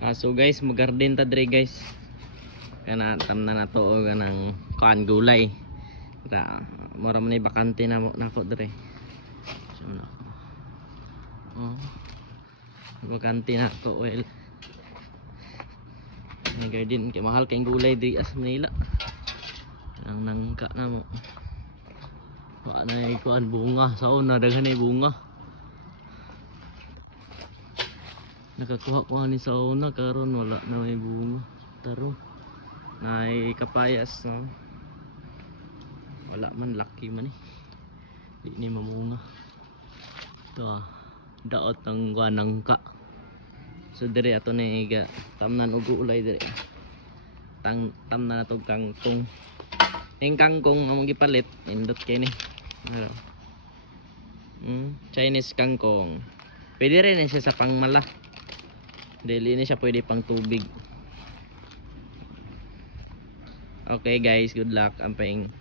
So guys, mag-garden ta dre guys. Kana tamna na to og kanang kuan gulay. Ta mura man bakante na nako dre. So na. Oh. Bakante na to well. Ang garden kay mahal kay gulay di as Manila. Ang nangka na mo. Wa na kuan bunga sa una daghan ay bunga. Nakakuha ko ni sa una karon wala na may bunga. Taro. Nay kapayas no. Wala man laki man eh. Di ni mamunga. Ito daot ang nangka. So dire ato ni iga tamnan og ulay dire. Tamnan nato kangkong. Ning kangkong among gipalit indot kay ni. Chinese kangkong. Pwede rin siya sa pangmala. Dili ni siya pwede pang tubig. Okay guys, good luck. Amping.